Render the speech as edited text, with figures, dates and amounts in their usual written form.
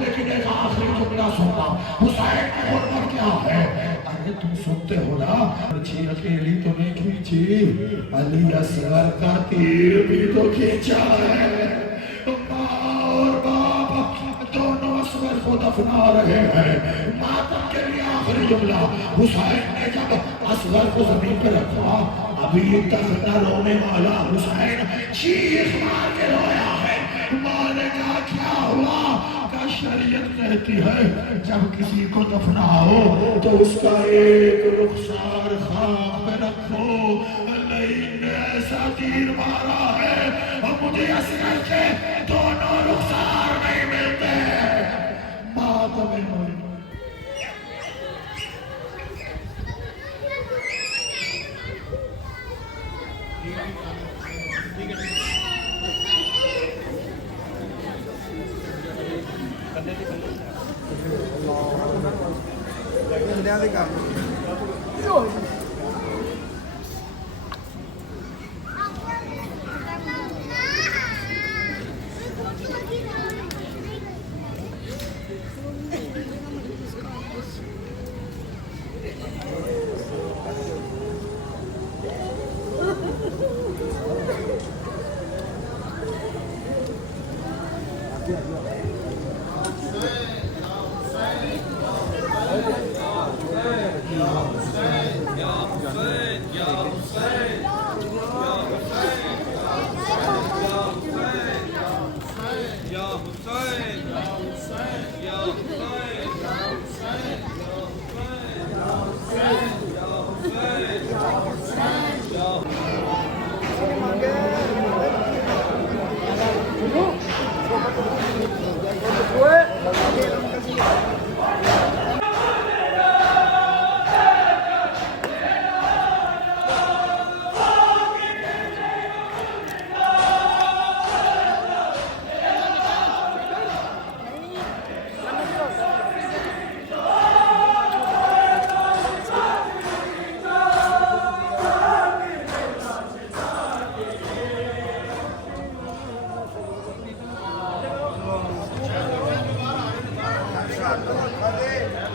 لیکن ایک آخری جملہ سننا، حسین کی غربت کیا ہے؟ ارے تم سنتے ہو نا، پرچی اکیلی تو نہیں کھینچی، علی اصغر کا تیر بھی تو کھینچا ہے۔ ماں اور باپ دونوں اصغر کو دفنا رہے ہیں۔ ماتم کے لیے آخری جملہ، حسین نے جب اصغر کو زمین پہ رکھا، ابھی تک نہ رونے والا حسین چیخ مار کے رویا ہے۔ ماں نے کہا کیا ہوا؟ کہ شریعت کہتی ہے جب کسی کو دفناؤ تو اس کا ایک رخسار خاک میں رکھو۔ نہیں نے ایسا تیر مارا ہے اور مجھے اصغر کے دونوں رخسار نہیں ملتے۔ ماتم ہوئی۔ Cadê?